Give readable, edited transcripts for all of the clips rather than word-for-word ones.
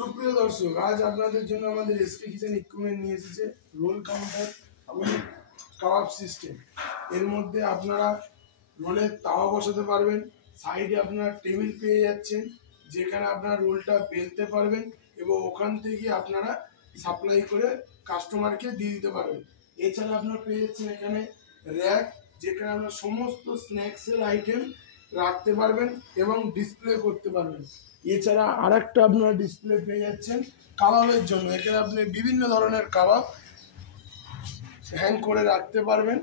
সুপ্রিয় দর্শক, আজ আপনাদের জন্য আমাদের এসকে কিচেন ইকুইপমেন্ট নিয়ে এসেছে রোল কাউন্টার এবং কাবাব সিস্টেম। এর মধ্যে আপনারা রোলের তাওয়া বসাতে পারবেন, সাইডে আপনারা টেবিল পেয়ে যাচ্ছেন যেখানে আপনারা রোলটা বেলতে পারবেন এবং ওখান থেকে আপনারা সাপ্লাই করে কাস্টমারকে দিয়ে দিতে পারবেন। এছাড়া আপনারা পেয়ে যাচ্ছেন এখানে র্যাক, যেখানে আপনারা সমস্ত স্ন্যাক্সের আইটেম রাখতে পারবেন এবং ডিসপ্লে করতে পারবেন। এছাড়া আরেকটা আপনারা ডিসপ্লে পেয়ে যাচ্ছেন কাবাবের জন্য। এখানে আপনি বিভিন্ন ধরনের কাবাব হ্যাং করে রাখতে পারবেন।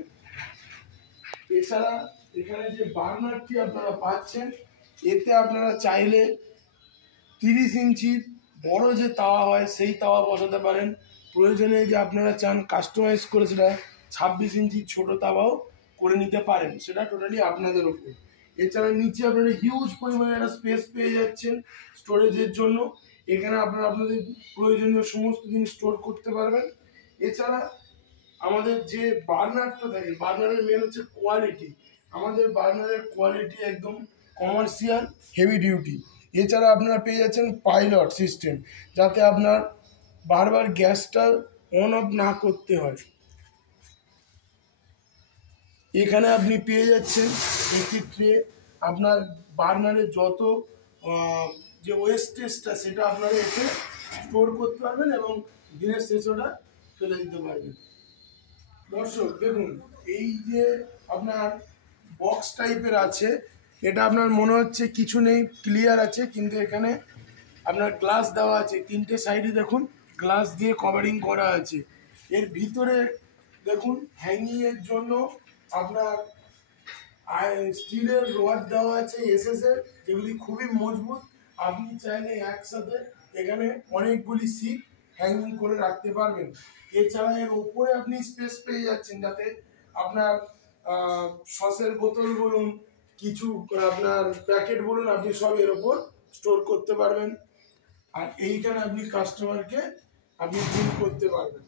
এছাড়া এখানে যে বার্নারটি আপনারা পাচ্ছেন, এতে আপনারা চাইলে 30 ইঞ্চির বড় যে তাওয়া হয় সেই তাওয়া বসাতে পারেন। প্রয়োজনে যে আপনারা চান কাস্টমাইজ করে সেটা 26 ইঞ্চির ছোট তাওয়াও করে নিতে পারেন, সেটা টোটালি আপনাদের উপর। এছাড়া নিচে আপনারা হিউজ পরিমাণে একটা স্পেস পেয়ে যাচ্ছেন স্টোরেজের জন্য। এখানে আপনারা আপনাদের প্রয়োজনীয় সমস্ত জিনিস স্টোর করতে পারবেন। এছাড়া আমাদের যে বার্নারটা থাকে, বার্নারের মেন হচ্ছে কোয়ালিটি। আমাদের বার্নারের কোয়ালিটি একদম কমার্শিয়াল, হেভি ডিউটি। এছাড়া আপনারা পেয়ে যাচ্ছেন পাইলট সিস্টেম, যাতে আপনার বারবার গ্যাসটা অন অফ না করতে হয়। এখানে আপনি পেয়ে যাচ্ছেন একটি ট্রে, আপনার বার্নারের যত যে ওয়েস্টেজটা সেটা আপনারা এসে স্টোর করতে পারবেন এবং দিনের শেষে ওটা ফেলে দিতে পারবেন। দর্শক দেখুন, এই যে আপনার বক্স টাইপের আছে, এটা আপনার মনে হচ্ছে কিছু নেই, ক্লিয়ার আছে, কিন্তু এখানে আপনার গ্লাস দেওয়া আছে। 3টে সাইডে দেখুন গ্লাস দিয়ে কভারিং করা আছে। এর ভিতরে দেখুন হ্যাঙ্গিংয়ের জন্য আপনার স্টিলের রড দেওয়া আছে এসএসের, যেগুলি খুবই মজবুত। আপনি চাইলে একসাথে এখানে অনেকগুলি সিট হ্যাঙ্গিং করে রাখতে পারবেন। এছাড়া এর ওপরে আপনি স্পেস পেয়ে যাচ্ছেন, যাতে আপনার সসের বোতল বলুন, কিছু আপনার প্যাকেট বলুন, আপনি সব এর ওপর স্টোর করতে পারবেন। আর এইখানে আপনি কাস্টমারকে আপনি বিল করতে পারবেন।